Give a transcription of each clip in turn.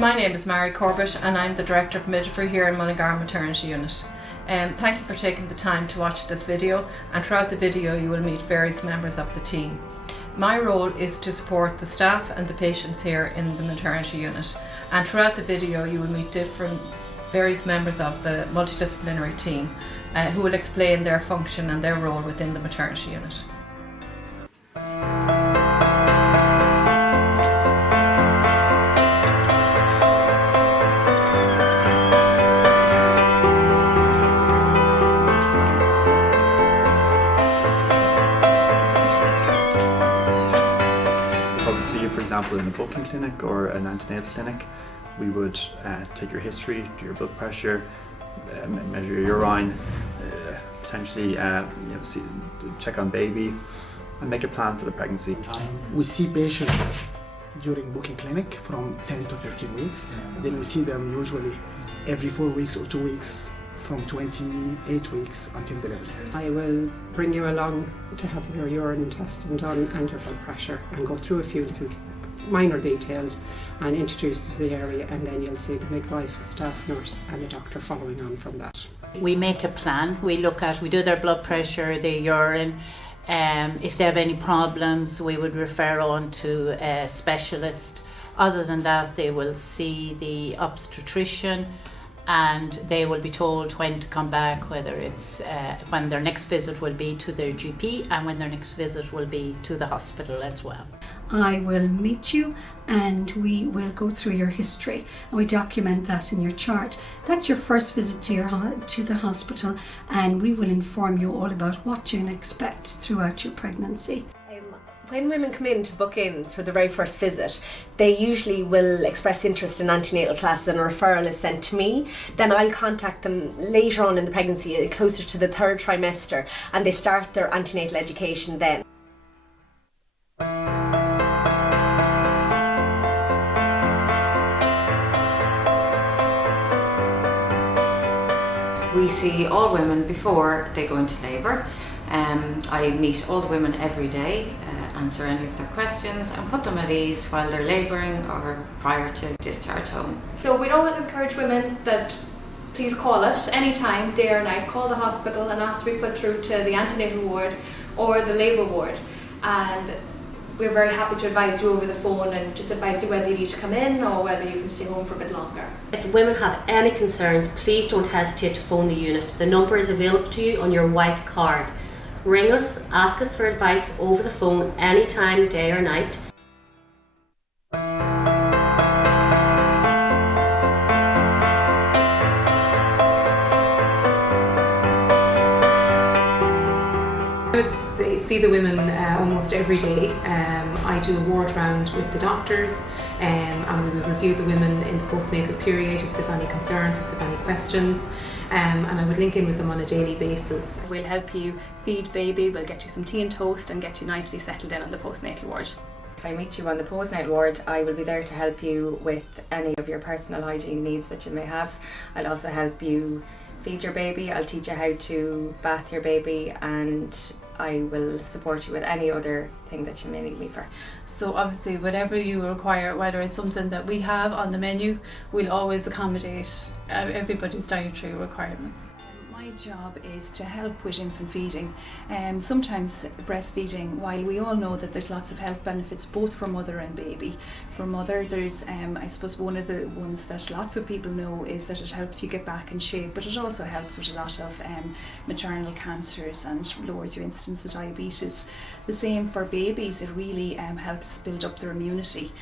My name is Mary Corbett and I'm the Director of Midwifery here in Mullingar Maternity Unit. Thank you for taking the time to watch this video, and throughout the video you will meet various members of the team. My role is to support the staff and the patients here in the maternity unit, and throughout the video you will meet various members of the multidisciplinary team who will explain their function and their role within the maternity unit. See you, for example, in a booking clinic or an antenatal clinic. We would take your history, do your blood pressure, measure your urine, potentially check on baby, and make a plan for the pregnancy. We see patients during booking clinic from 10 to 13 weeks. Then we see them usually every 4 weeks or 2 weeks, from 28 weeks until delivery. I will bring you along to have your urine testing done and your blood pressure, and go through a few little minor details and introduce you to the area, and then you'll see the midwife, staff nurse and the doctor following on from that. We make a plan. We do their blood pressure, their urine. If they have any problems, we would refer on to a specialist. Other than that, they will see the obstetrician, and they will be told when to come back, whether it's when their next visit will be to their GP and when their next visit will be to the hospital as well. I will meet you and we will go through your history, and we document that in your chart. That's your first visit to the hospital, and we will inform you all about what you can expect throughout your pregnancy. When women come in to book in for the very first visit, they usually will express interest in antenatal classes, and a referral is sent to me. Then I'll contact them later on in the pregnancy, closer to the 3rd trimester, and they start their antenatal education then. We see all women before they go into labour. I meet all the women every day, answer any of their questions and put them at ease while they're labouring or prior to discharge home. So we'd always encourage women that please call us anytime, day or night. Call the hospital and ask to be put through to the antenatal ward or the labour ward, and we're very happy to advise you over the phone and just advise you whether you need to come in or whether you can stay home for a bit longer. If women have any concerns, please don't hesitate to phone the unit. The number is available to you on your white card. Ring us, ask us for advice over the phone anytime, day or night. I would see the women almost every day. I do a ward round with the doctors, and we will review the women in the postnatal period if they have any concerns, if they have any questions. And I would link in with them on a daily basis. We'll help you feed baby, we'll get you some tea and toast and get you nicely settled in on the postnatal ward. If I meet you on the postnatal ward, I will be there to help you with any of your personal hygiene needs that you may have. I'll also help you feed your baby, I'll teach you how to bath your baby, and I will support you with any other thing that you may need me for. So obviously whatever you require, whether it's something that we have on the menu, we'll always accommodate everybody's dietary requirements. My job is to help with infant feeding. Sometimes breastfeeding, while we all know that there's lots of health benefits both for mother and baby. For mother, there's I suppose one of the ones that lots of people know is that it helps you get back in shape, but it also helps with a lot of maternal cancers and lowers your incidence of diabetes. The same for babies, it really helps build up their immunity.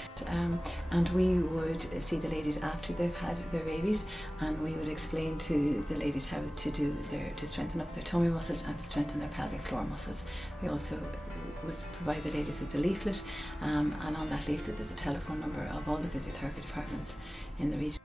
And we would see the ladies after they've had their babies, and we would explain to the ladies how to strengthen up their tummy muscles and strengthen their pelvic floor muscles. We also would provide the ladies with a leaflet, and on that leaflet there's a telephone number of all the physiotherapy departments in the region.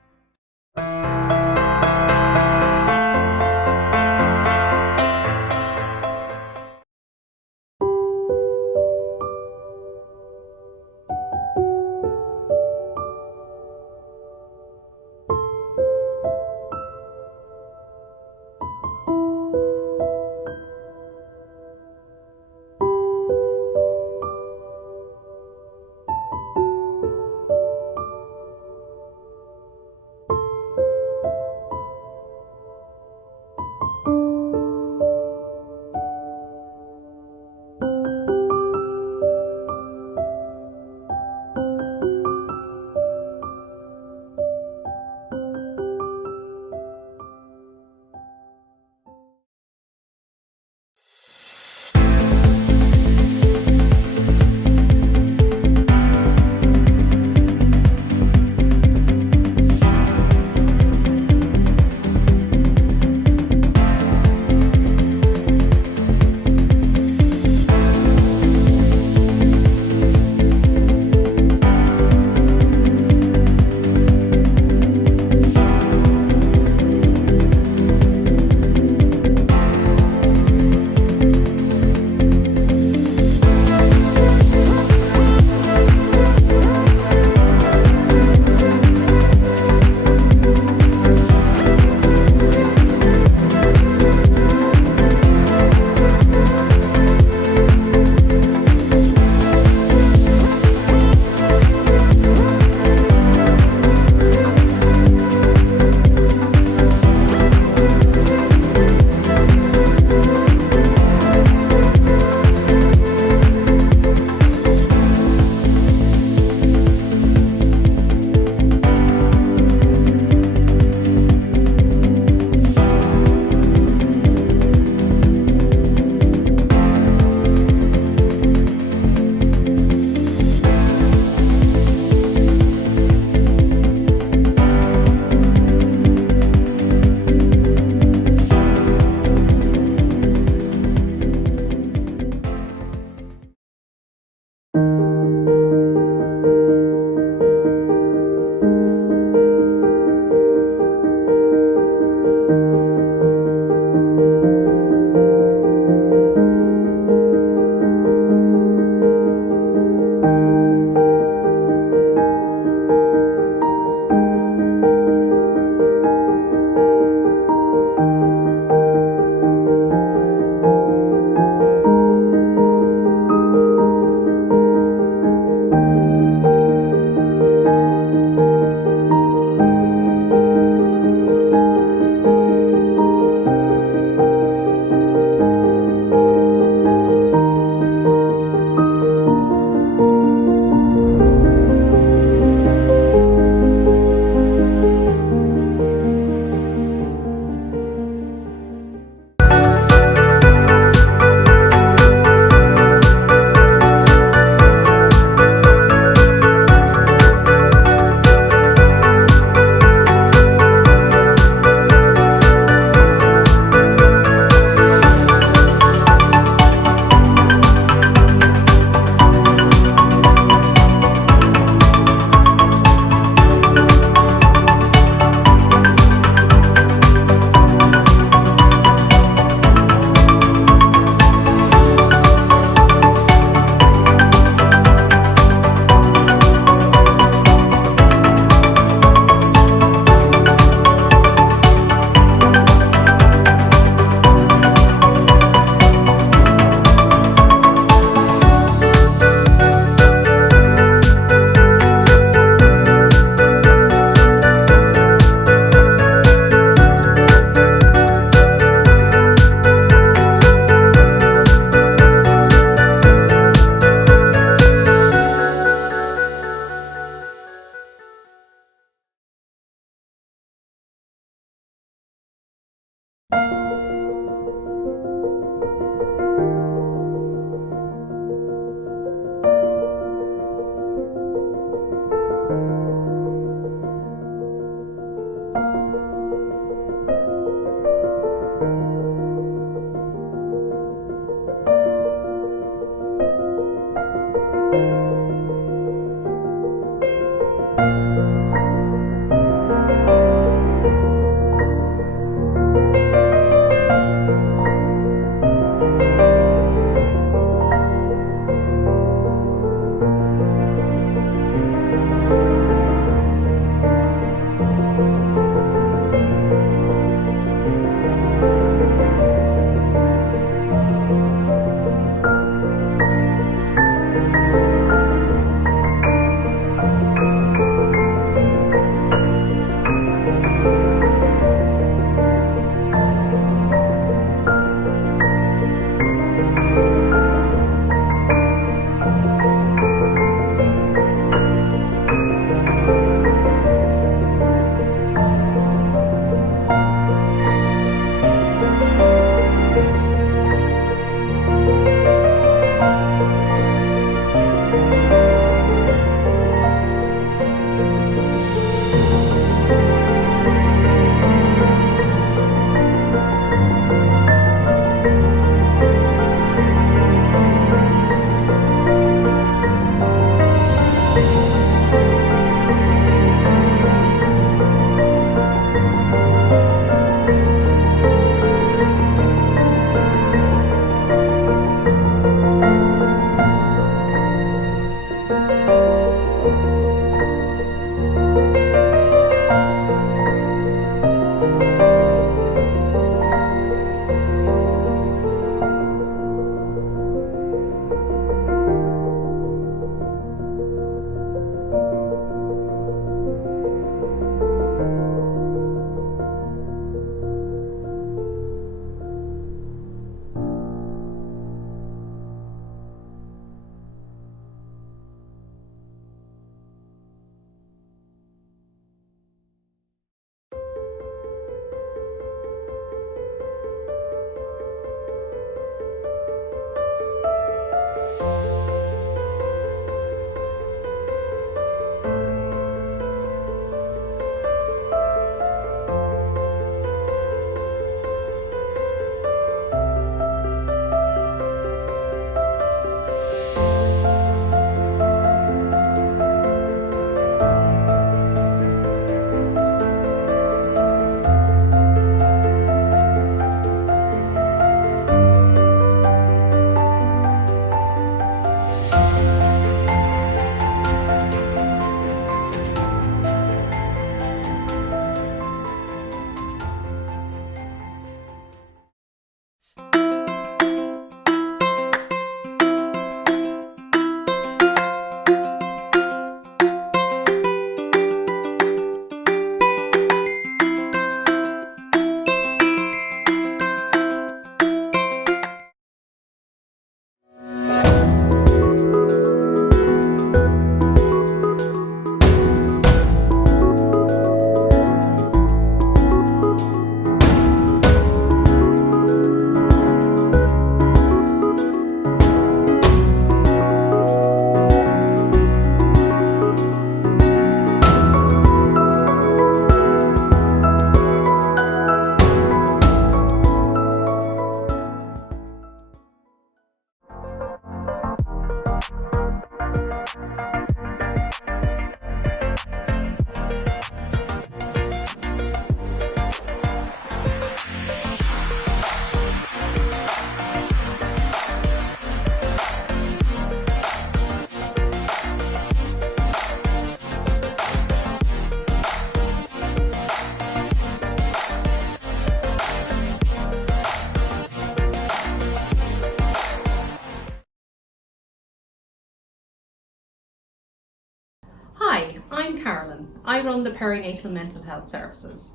Carolyn. I run the Perinatal Mental Health Services.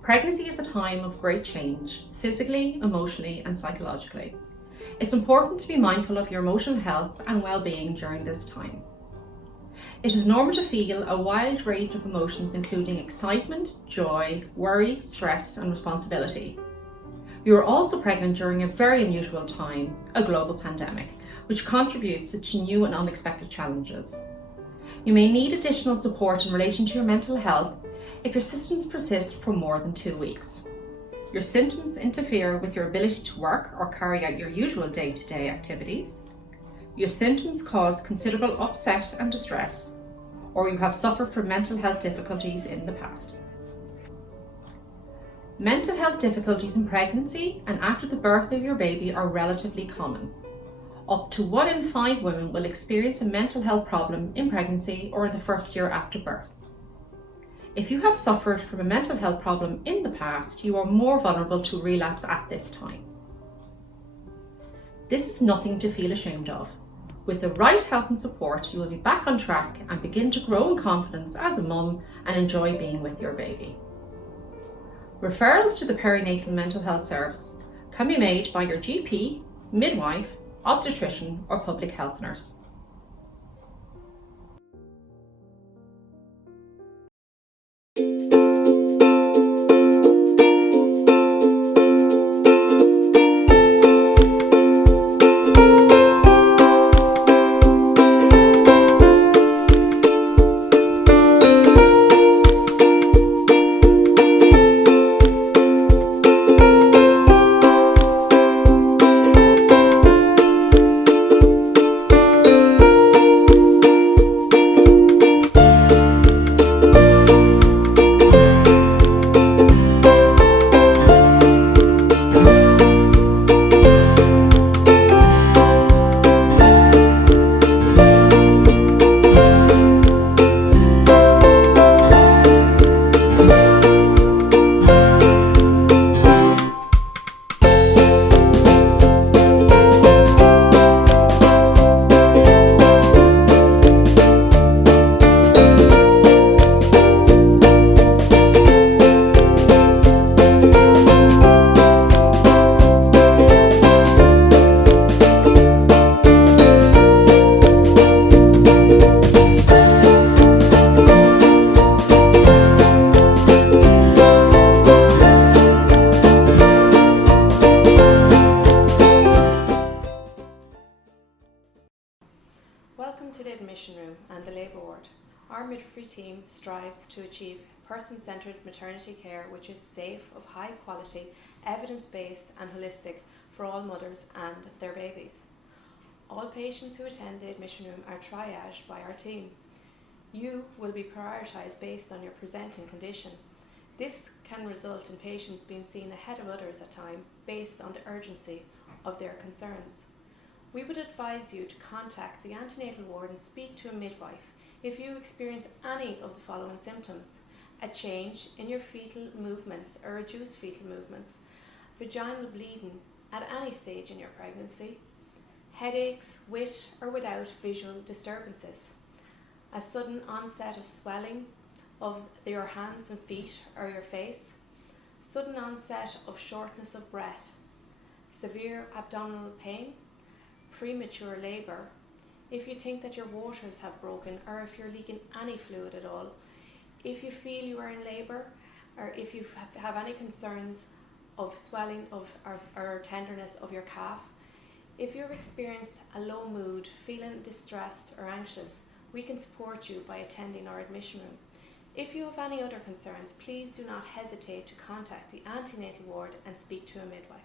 Pregnancy is a time of great change, physically, emotionally and psychologically. It's important to be mindful of your emotional health and well-being during this time. It is normal to feel a wide range of emotions including excitement, joy, worry, stress and responsibility. You are also pregnant during a very unusual time, a global pandemic, which contributes to new and unexpected challenges. You may need additional support in relation to your mental health if your symptoms persist for more than 2 weeks. Your symptoms interfere with your ability to work or carry out your usual day-to-day activities. Your symptoms cause considerable upset and distress, or you have suffered from mental health difficulties in the past. Mental health difficulties in pregnancy and after the birth of your baby are relatively common. Up to 1 in 5 women will experience a mental health problem in pregnancy or in the first year after birth. If you have suffered from a mental health problem in the past, you are more vulnerable to relapse at this time. This is nothing to feel ashamed of. With the right help and support, you will be back on track and begin to grow in confidence as a mum and enjoy being with your baby. Referrals to the Perinatal Mental Health Service can be made by your GP, midwife, obstetrician or public health nurse. Welcome to the admission room and the labour ward. Our midwifery team strives to achieve person-centred maternity care which is safe, of high quality, evidence-based and holistic for all mothers and their babies. All patients who attend the admission room are triaged by our team. You will be prioritised based on your presenting condition. This can result in patients being seen ahead of others at time based on the urgency of their concerns. We would advise you to contact the antenatal ward and speak to a midwife if you experience any of the following symptoms: a change in your fetal movements or reduced fetal movements, vaginal bleeding at any stage in your pregnancy, headaches with or without visual disturbances, a sudden onset of swelling of your hands and feet or your face, sudden onset of shortness of breath, severe abdominal pain, premature labour, if you think that your waters have broken or if you're leaking any fluid at all, if you feel you are in labour or if you have any concerns of swelling of or tenderness of your calf, if you've experienced a low mood, feeling distressed or anxious, we can support you by attending our admission room. If you have any other concerns, please do not hesitate to contact the antenatal ward and speak to a midwife.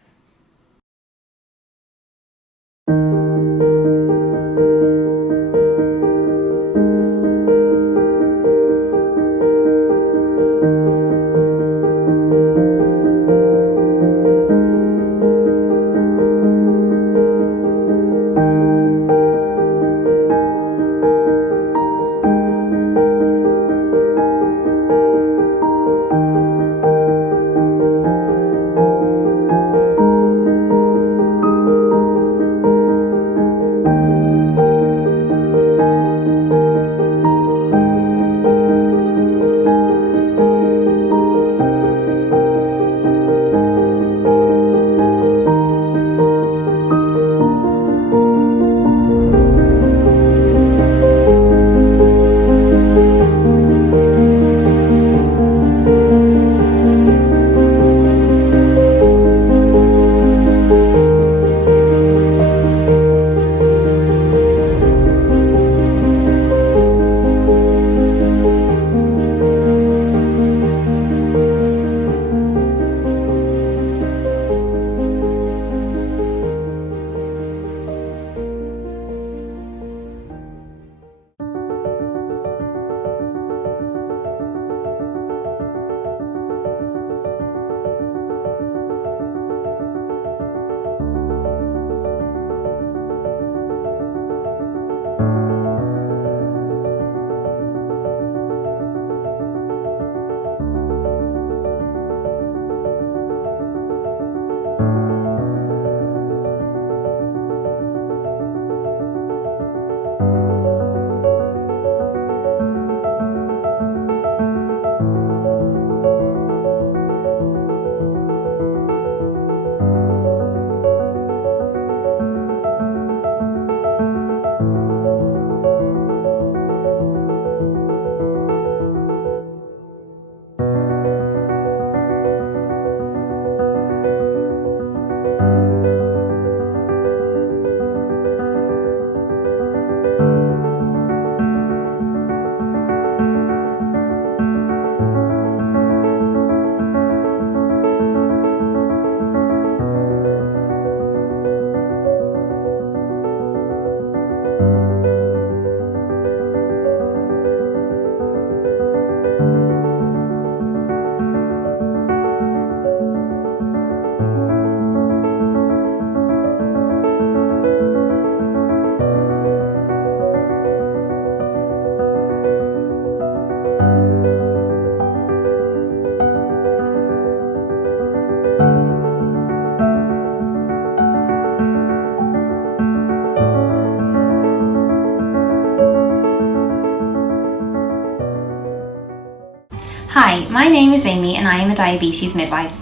Hi, my name is Amy and I am a diabetes midwife.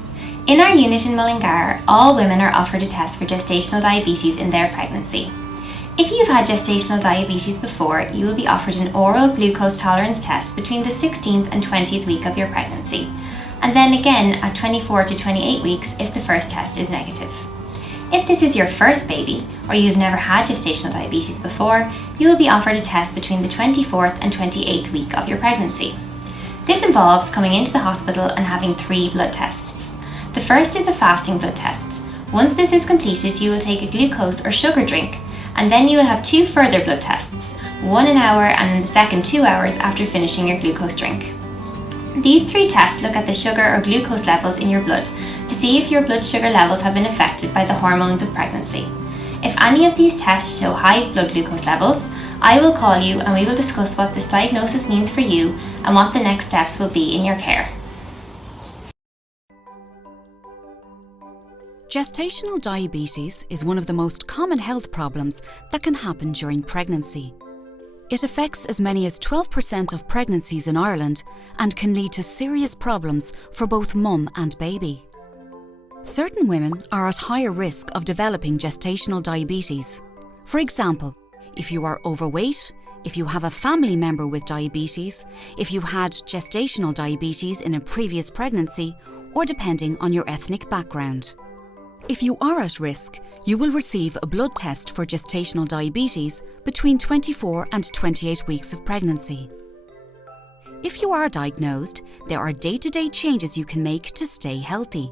In our unit in Mullingar, all women are offered a test for gestational diabetes in their pregnancy. If you've had gestational diabetes before, you will be offered an oral glucose tolerance test between the 16th and 20th week of your pregnancy, and then again at 24 to 28 weeks if the first test is negative. If this is your first baby, or you've never had gestational diabetes before, you will be offered a test between the 24th and 28th week of your pregnancy. This involves coming into the hospital and having 3 blood tests. The first is a fasting blood test. Once this is completed, you will take a glucose or sugar drink, and then you will have 2 further blood tests, one an hour and the second 2 hours after finishing your glucose drink. These 3 tests look at the sugar or glucose levels in your blood to see if your blood sugar levels have been affected by the hormones of pregnancy. If any of these tests show high blood glucose levels, I will call you and we will discuss what this diagnosis means for you and what the next steps will be in your care. Gestational diabetes is one of the most common health problems that can happen during pregnancy. It affects as many as 12% of pregnancies in Ireland and can lead to serious problems for both mum and baby. Certain women are at higher risk of developing gestational diabetes. For example, if you are overweight, if you have a family member with diabetes, if you had gestational diabetes in a previous pregnancy, or depending on your ethnic background. If you are at risk, you will receive a blood test for gestational diabetes between 24 and 28 weeks of pregnancy. If you are diagnosed, there are day-to-day changes you can make to stay healthy.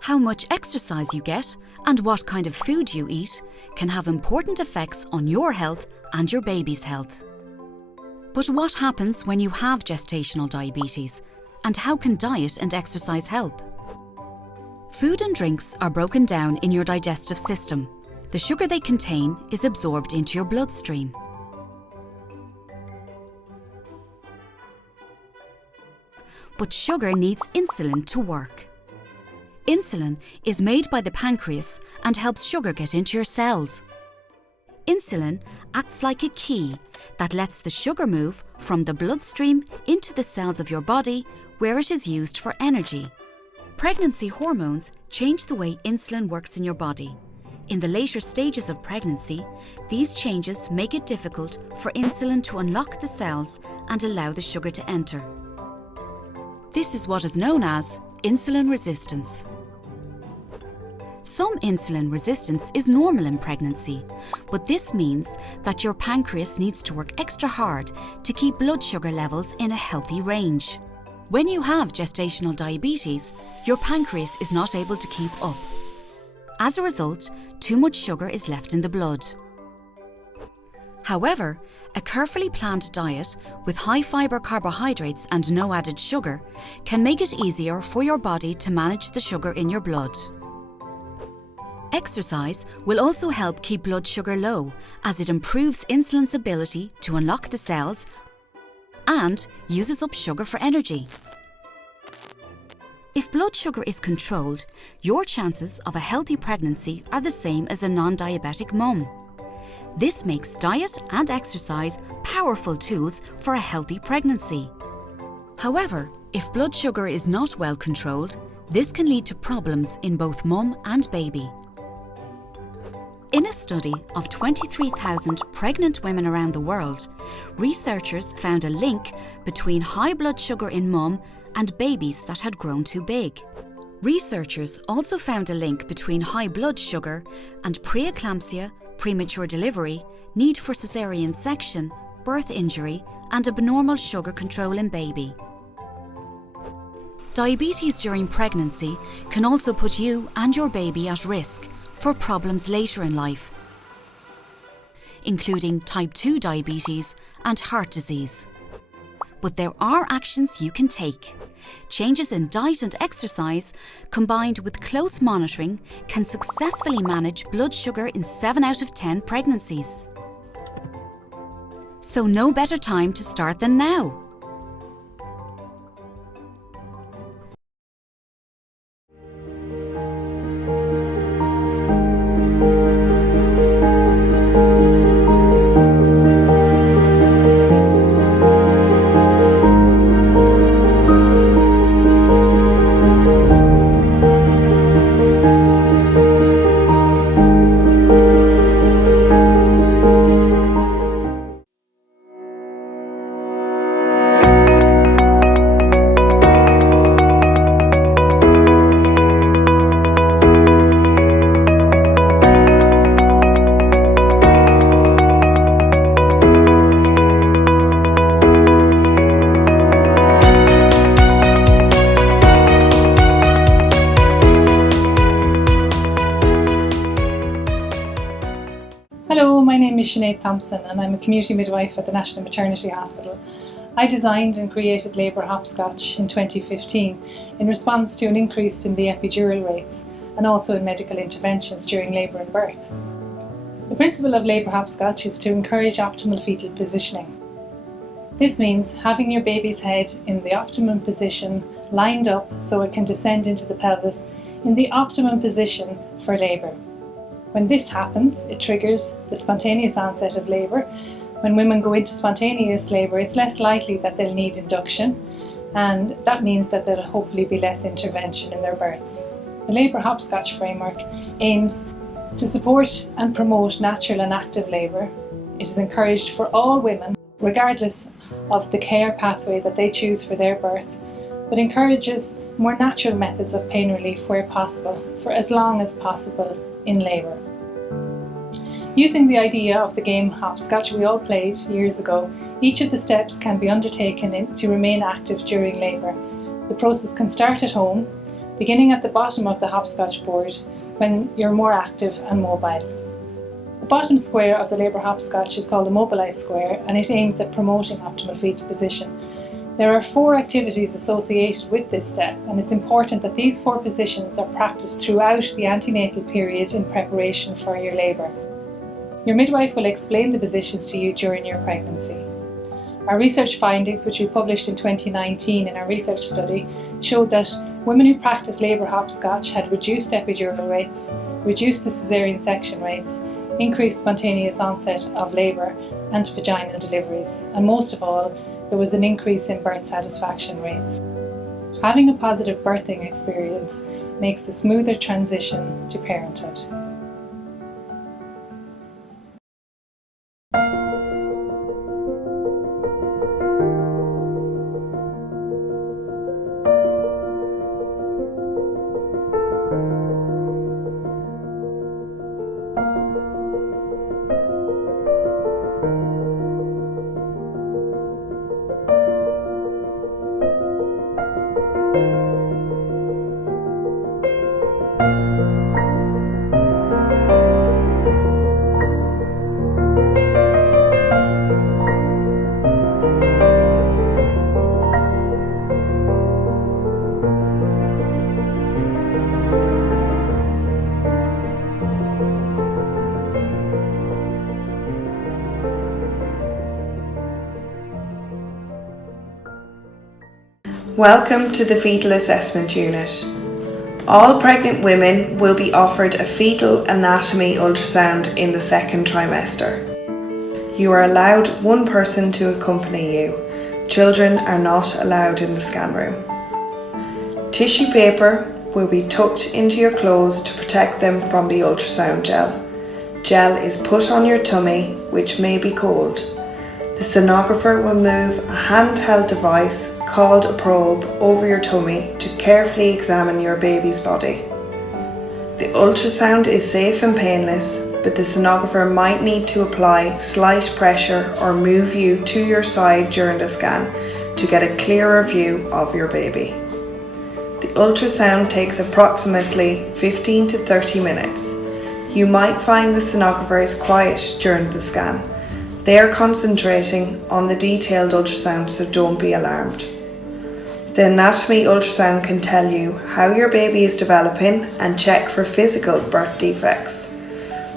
How much exercise you get and what kind of food you eat can have important effects on your health and your baby's health. But what happens when you have gestational diabetes, and how can diet and exercise help? Food and drinks are broken down in your digestive system. The sugar they contain is absorbed into your bloodstream. But sugar needs insulin to work. Insulin is made by the pancreas and helps sugar get into your cells. Insulin acts like a key that lets the sugar move from the bloodstream into the cells of your body where it is used for energy. Pregnancy hormones change the way insulin works in your body. In the later stages of pregnancy, these changes make it difficult for insulin to unlock the cells and allow the sugar to enter. This is what is known as insulin resistance. Some insulin resistance is normal in pregnancy, but this means that your pancreas needs to work extra hard to keep blood sugar levels in a healthy range. When you have gestational diabetes, your pancreas is not able to keep up. As a result, too much sugar is left in the blood. However, a carefully planned diet with high fibre carbohydrates and no added sugar can make it easier for your body to manage the sugar in your blood. Exercise will also help keep blood sugar low, as it improves insulin's ability to unlock the cells and uses up sugar for energy. If blood sugar is controlled, your chances of a healthy pregnancy are the same as a non-diabetic mum. This makes diet and exercise powerful tools for a healthy pregnancy. However, if blood sugar is not well controlled, this can lead to problems in both mum and baby. In a study of 23,000 pregnant women around the world, researchers found a link between high blood sugar in mum and babies that had grown too big. Researchers also found a link between high blood sugar and preeclampsia, premature delivery, need for caesarean section, birth injury, and abnormal sugar control in baby. Diabetes during pregnancy can also put you and your baby at risk for problems later in life, including type 2 diabetes and heart disease. But there are actions you can take. Changes in diet and exercise, combined with close monitoring, can successfully manage blood sugar in 7 out of 10 pregnancies. So no better time to start than now. name is Sinead Thompson and I'm a community midwife at the National Maternity Hospital. I designed and created Labour Hopscotch in 2015 in response to an increase in the epidural rates and also in medical interventions during labour and birth. The principle of Labour Hopscotch is to encourage optimal fetal positioning. This means having your baby's head in the optimum position, lined up so it can descend into the pelvis in the optimum position for labour. When this happens, it triggers the spontaneous onset of labour. When women go into spontaneous labour, it's less likely that they'll need induction, and that means that there'll hopefully be less intervention in their births. The Labour Hopscotch framework aims to support and promote natural and active labour. It is encouraged for all women, regardless of the care pathway that they choose for their birth, but encourages more natural methods of pain relief where possible, for as long as possible in labour. Using the idea of the game hopscotch we all played years ago, each of the steps can be undertaken to remain active during labour. The process can start at home, beginning at the bottom of the hopscotch board when you're more active and mobile. The bottom square of the Labour Hopscotch is called the mobilised square, and it aims at promoting optimal fetal position. There are 4 activities associated with this step, and it's important that these 4 positions are practiced throughout the antenatal period in preparation for your labour. Your midwife will explain the positions to you during your pregnancy. Our research findings, which we published in 2019 in our research study, showed that women who practiced Labour Hopscotch had reduced epidural rates, reduced the caesarean section rates, increased spontaneous onset of labour and vaginal deliveries, and most of all, there was an increase in birth satisfaction rates. Having a positive birthing experience makes a smoother transition to parenthood. Welcome to the Fetal Assessment Unit. All pregnant women will be offered a fetal anatomy ultrasound in the 2nd trimester. You are allowed 1 person to accompany you. Children are not allowed in the scan room. Tissue paper will be tucked into your clothes to protect them from the ultrasound gel. Gel is put on your tummy, which may be cold. The sonographer will move a handheld device called a probe over your tummy to carefully examine your baby's body. The ultrasound is safe and painless, but the sonographer might need to apply slight pressure or move you to your side during the scan to get a clearer view of your baby. The ultrasound takes approximately 15 to 30 minutes. You might find the sonographer is quiet during the scan. They are concentrating on the detailed ultrasound, so don't be alarmed. The anatomy ultrasound can tell you how your baby is developing and check for physical birth defects.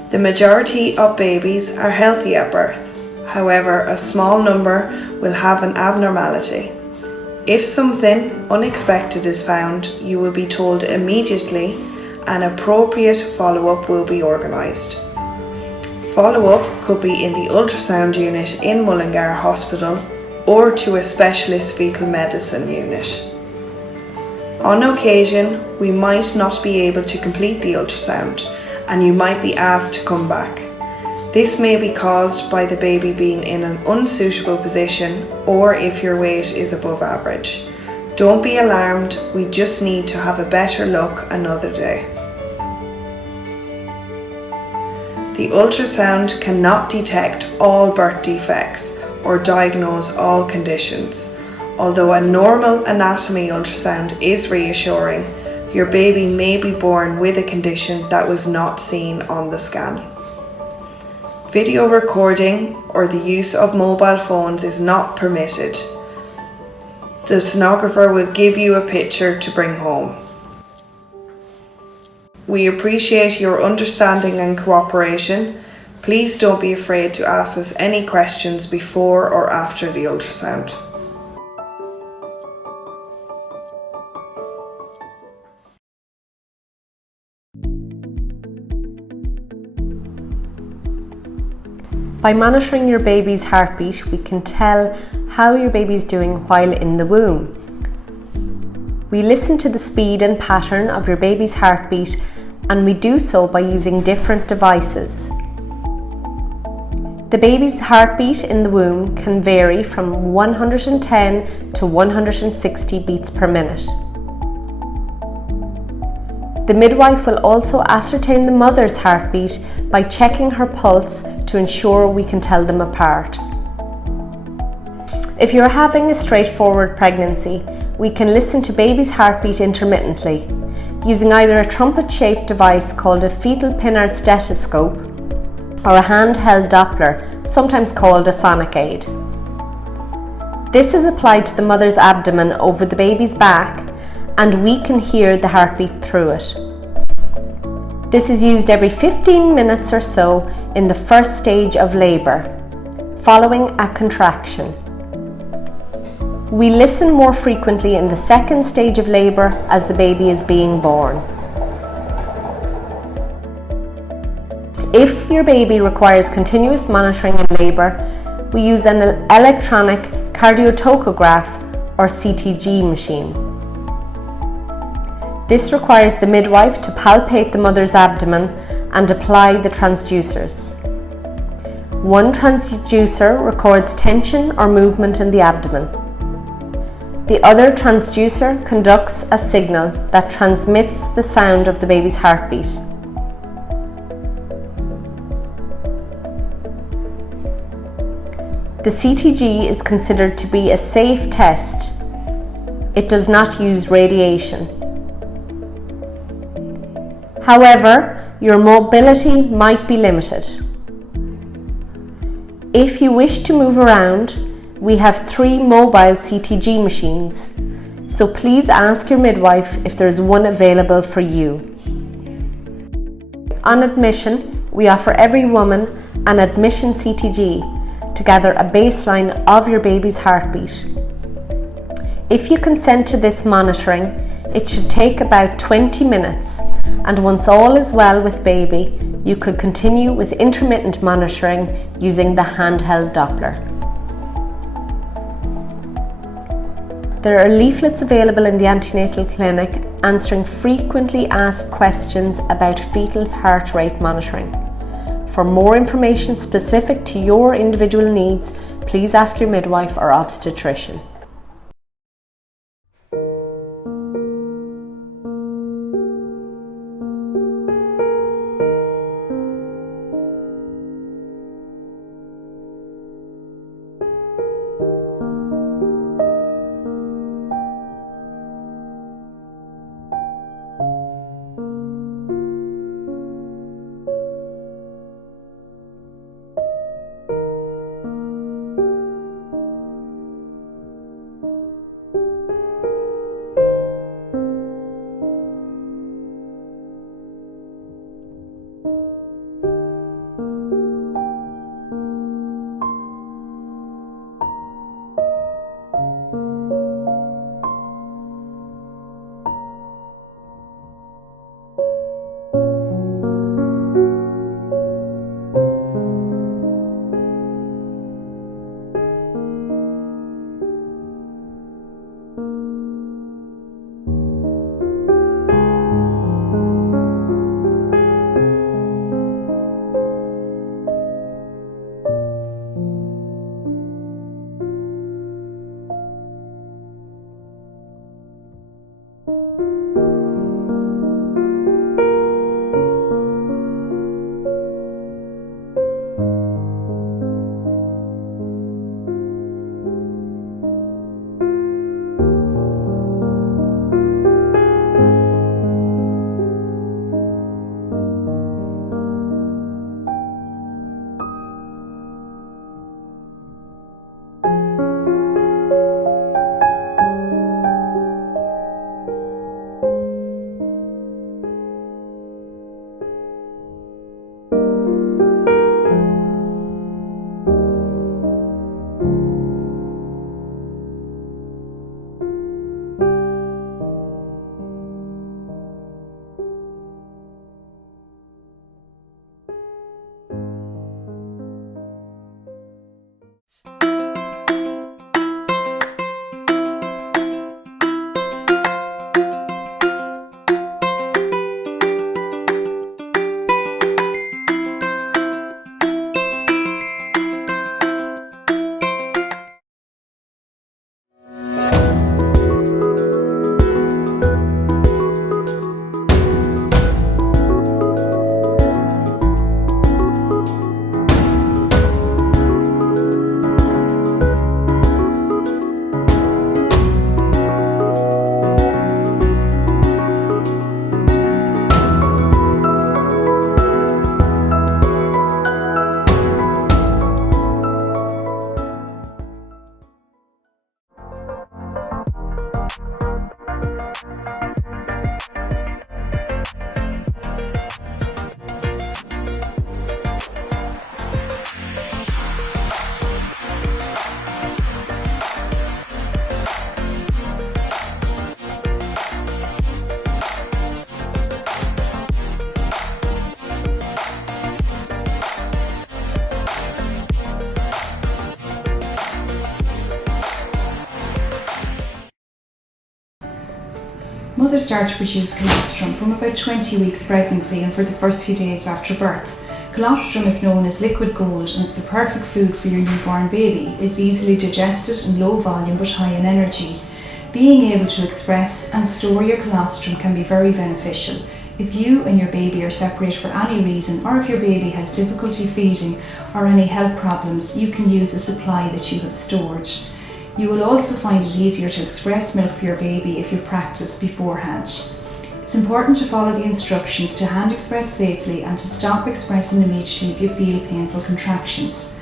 The majority of babies are healthy at birth. However, a small number will have an abnormality. If something unexpected is found, you will be told immediately and appropriate follow-up will be organised. Follow-up could be in the ultrasound unit in Mullingar Hospital or to a specialist fetal medicine unit. On occasion, we might not be able to complete the ultrasound and you might be asked to come back. This may be caused by the baby being in an unsuitable position or if your weight is above average. Don't be alarmed, we just need to have a better look another day. The ultrasound cannot detect all birth defects or diagnose all conditions. Although a normal anatomy ultrasound is reassuring, your baby may be born with a condition that was not seen on the scan. Video recording or the use of mobile phones is not permitted. The sonographer will give you a picture to bring home. We appreciate your understanding and cooperation. Please don't be afraid to ask us any questions before or after the ultrasound. By monitoring your baby's heartbeat, we can tell how your baby's doing while in the womb. We listen to the speed and pattern of your baby's heartbeat, and we do so by using different devices. The baby's heartbeat in the womb can vary from 110 to 160 beats per minute. The midwife will also ascertain the mother's heartbeat by checking her pulse to ensure we can tell them apart. If you're having a straightforward pregnancy, we can listen to baby's heartbeat intermittently, using either a trumpet-shaped device called a fetal Pinard stethoscope or a handheld Doppler, sometimes called a sonic aid. This is applied to the mother's abdomen over the baby's back, and we can hear the heartbeat through it. This is used every 15 minutes or so in the first stage of labour, following a contraction. We listen more frequently in the second stage of labour as the baby is being born. If your baby requires continuous monitoring in labour, we use an electronic cardiotocograph or CTG machine. This requires the midwife to palpate the mother's abdomen and apply the transducers. One transducer records tension or movement in the abdomen. The other transducer conducts a signal that transmits the sound of the baby's heartbeat. The CTG is considered to be a safe test. It does not use radiation. However, your mobility might be limited. If you wish to move around, we have 3 mobile CTG machines, so please ask your midwife if there is one available for you. On admission, we offer every woman an admission CTG to gather a baseline of your baby's heartbeat. If you consent to this monitoring, it should take about 20 minutes, and once all is well with baby, you could continue with intermittent monitoring using the handheld Doppler. There are leaflets available in the antenatal clinic answering frequently asked questions about fetal heart rate monitoring. For more information specific to your individual needs, please ask your midwife or obstetrician. Mothers start to produce colostrum from about 20 weeks pregnancy and for the first few days after birth. Colostrum is known as liquid gold and it's the perfect food for your newborn baby. It's easily digested and low volume but high in energy. Being able to express and store your colostrum can be very beneficial. If you and your baby are separated for any reason, or if your baby has difficulty feeding or any health problems, you can use the supply that you have stored. You will also find it easier to express milk for your baby if you've practiced beforehand. It's important to follow the instructions to hand express safely and to stop expressing immediately if you feel painful contractions.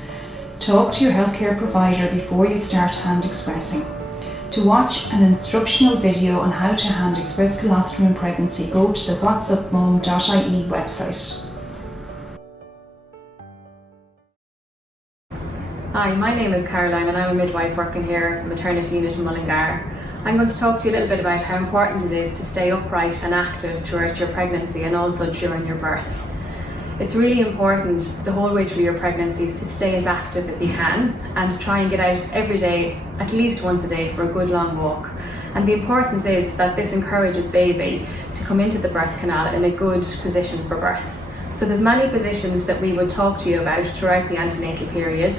Talk to your healthcare provider before you start hand expressing. To watch an instructional video on how to hand express colostrum in pregnancy, go to the whatsupmom.ie website. Hi, my name is Caroline and I'm a midwife working here at the maternity unit in Mullingar. I'm going to talk to you a little bit about how important it is to stay upright and active throughout your pregnancy and also during your birth. It's really important the whole way through your pregnancy is to stay as active as you can and try and get out every day, at least once a day, for a good long walk. And the importance is that this encourages baby to come into the birth canal in a good position for birth. So there's many positions that we would talk to you about throughout the antenatal period.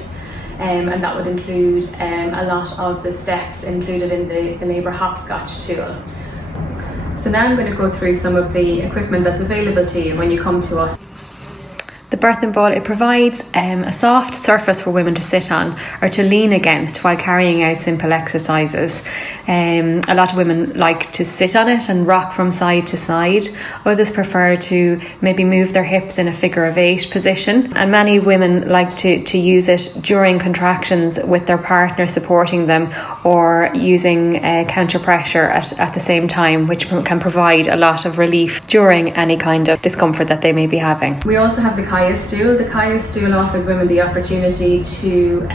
And that would include a lot of the steps included in the labour hopscotch tool. So now I'm going to go through some of the equipment that's available to you when you come to us. The birthing ball, it provides a soft surface for women to sit on or to lean against while carrying out simple exercises. A lot of women like to sit on it and rock from side to side. Others prefer to maybe move their hips in a figure of 8 position. And many women like to use it during contractions with their partner supporting them or using counter pressure at the same time, which can provide a lot of relief during any kind of discomfort that they may be having. We also have the Kaya stool. The Kaya stool offers women the opportunity to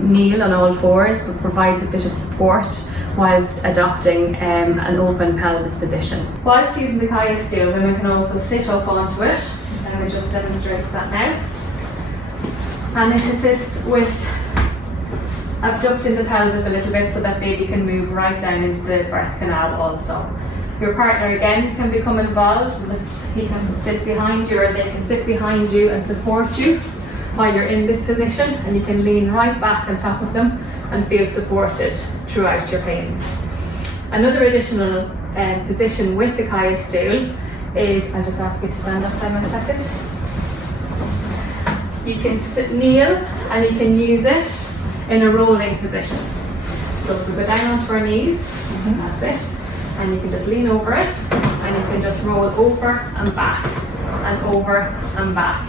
kneel on all fours, but provides a bit of support whilst adopting an open pelvis position. Whilst using the Kaya stool, women can also sit up onto it. And we just demonstrate that now. And it assists with abducting the pelvis a little bit so that baby can move right down into the birth canal also. Your partner again can become involved. He can sit behind you or they can sit behind you and support you while you're in this position, and you can lean right back on top of them and feel supported throughout your pains. Another additional position with the Kaya stool is, I'll just ask you to stand up for a second. You can kneel and you can use it in a rolling position. So if we go down onto our knees, that's it. And you can just lean over it and you can just roll over and back and over and back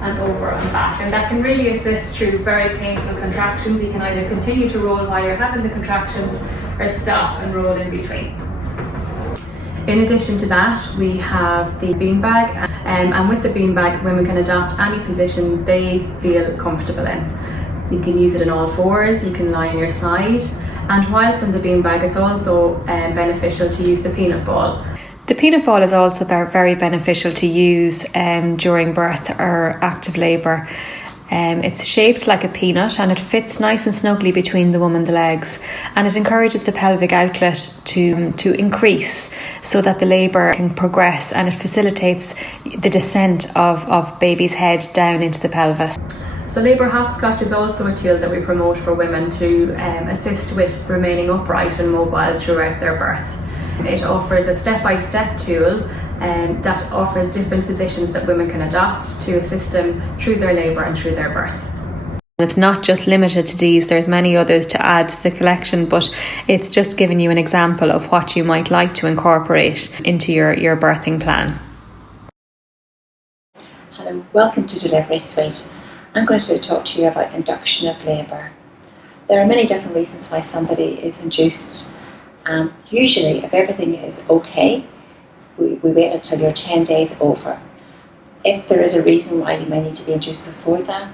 and over and back. And that can really assist through very painful contractions. You can either continue to roll while you're having the contractions or stop and roll in between. In addition to that, we have the beanbag, and with the beanbag, women can adopt any position they feel comfortable in. You can use it in all fours, you can lie on your side. And whilst in the beanbag, it's also beneficial to use the peanut ball. The peanut ball is also very beneficial to use during birth or active labour. It's shaped like a peanut and it fits nice and snugly between the woman's legs, and it encourages the pelvic outlet to increase so that the labour can progress, and it facilitates the descent of baby's head down into the pelvis. So labour hopscotch is also a tool that we promote for women to assist with remaining upright and mobile throughout their birth. It offers a step-by-step tool that offers different positions that women can adopt to assist them through their labour and through their birth. It's not just limited to these, there's many others to add to the collection, but it's just giving you an example of what you might like to incorporate into your birthing plan. Hello, welcome to Delivery Suite. I'm going to talk to you about induction of labour. There are many different reasons why somebody is induced. Usually, if everything is okay, we wait until you're 10 days over. If there is a reason why you may need to be induced before that,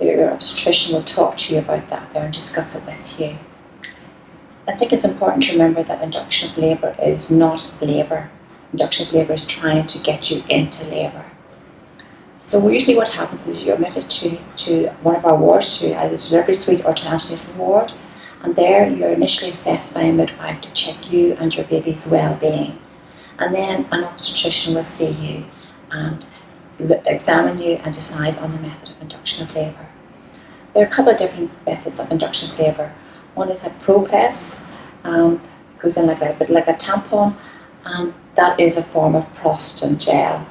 your obstetrician will talk to you about that there and discuss it with you. I think it's important to remember that induction of labour is not labour. Induction of labour is trying to get you into labour. So usually what happens is you're admitted to one of our wards, to either delivery suite or to antenatal ward, And there you're initially assessed by a midwife to check you and your baby's well-being. And then an obstetrician will see you and examine you and decide on the method of induction of labour. There are a couple of different methods of induction of labour. One is a ProPes, it goes in like a tampon, and that is a form of Prostin gel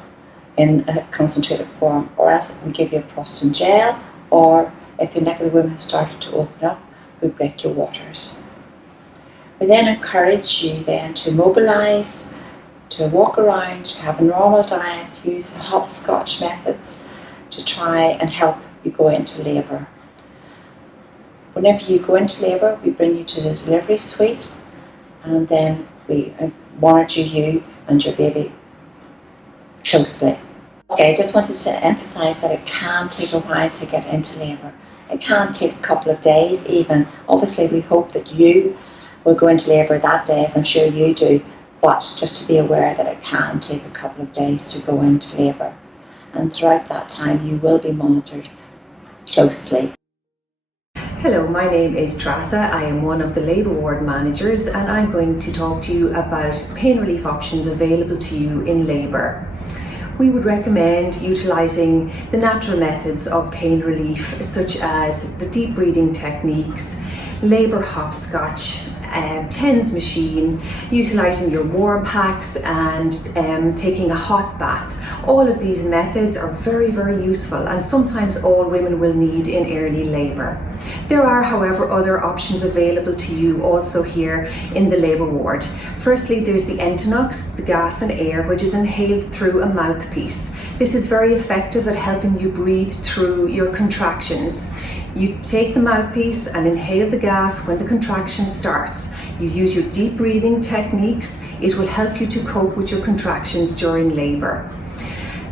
in a concentrated form, or else we give you a Prostin gel, or if the neck of the womb has started to open up, we break your waters. We then encourage you then to mobilise, to walk around, to have a normal diet, use hopscotch methods to try and help you go into labour. Whenever you go into labour, we bring you to the delivery suite, and then we monitor you and your baby closely. Okay, I just wanted to emphasise that it can take a while to get into labour. It can take a couple of days even. Obviously we hope that you will go into labour that day, as I'm sure you do, but just to be aware that it can take a couple of days to go into labour. And throughout that time you will be monitored closely. Hello, my name is Trasa. I am one of the labour ward managers, and I'm going to talk to you about pain relief options available to you in labour. We would recommend utilising the natural methods of pain relief, such as the deep breathing techniques, labour hopscotch, TENS machine, utilising your warm packs, and taking a hot bath. All of these methods are very, very useful, and sometimes all women will need in early labour. There are, however, other options available to you also here in the labour ward. Firstly, there's the Entonox, the gas and air, which is inhaled through a mouthpiece. This is very effective at helping you breathe through your contractions. You take the mouthpiece and inhale the gas when the contraction starts. You use your deep breathing techniques. It will help you to cope with your contractions during labour.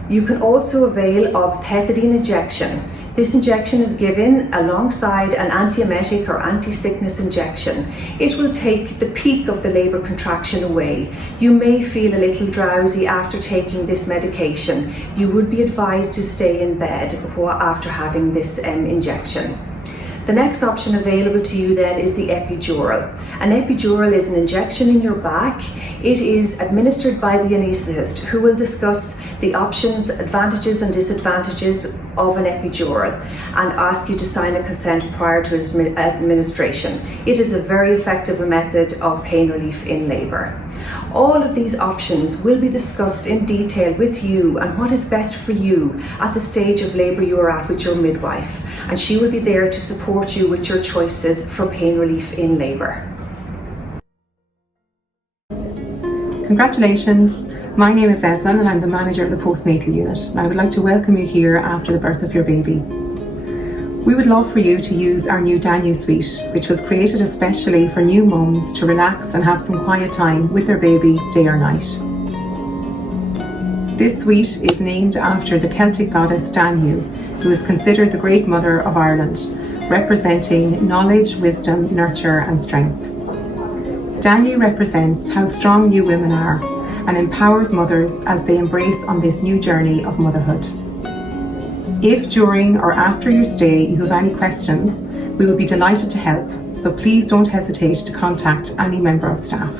You can also avail of pethidine injection. This injection is given alongside an antiemetic or anti-sickness injection. It will take the peak of the labour contraction away. You may feel a little drowsy after taking this medication. You would be advised to stay in bed after having this injection. The next option available to you then is the epidural. An epidural is an injection in your back. It is administered by the anaesthetist, who will discuss the options, advantages and disadvantages of an epidural and ask you to sign a consent prior to its administration. It is a very effective method of pain relief in labour. All of these options will be discussed in detail with you and what is best for you at the stage of labour you are at with your midwife, and she will be there to support you with your choices for pain relief in labour. Congratulations, my name is Evelyn and I'm the manager of the postnatal unit, and I would like to welcome you here after the birth of your baby. We would love for you to use our new Danu suite, which was created especially for new mums to relax and have some quiet time with their baby day or night. This suite is named after the Celtic goddess Danu, who is considered the Great Mother of Ireland, representing knowledge, wisdom, nurture and strength. Danu represents how strong you women are and empowers mothers as they embrace on this new journey of motherhood. If during or after your stay you have any questions, we will be delighted to help, so please don't hesitate to contact any member of staff.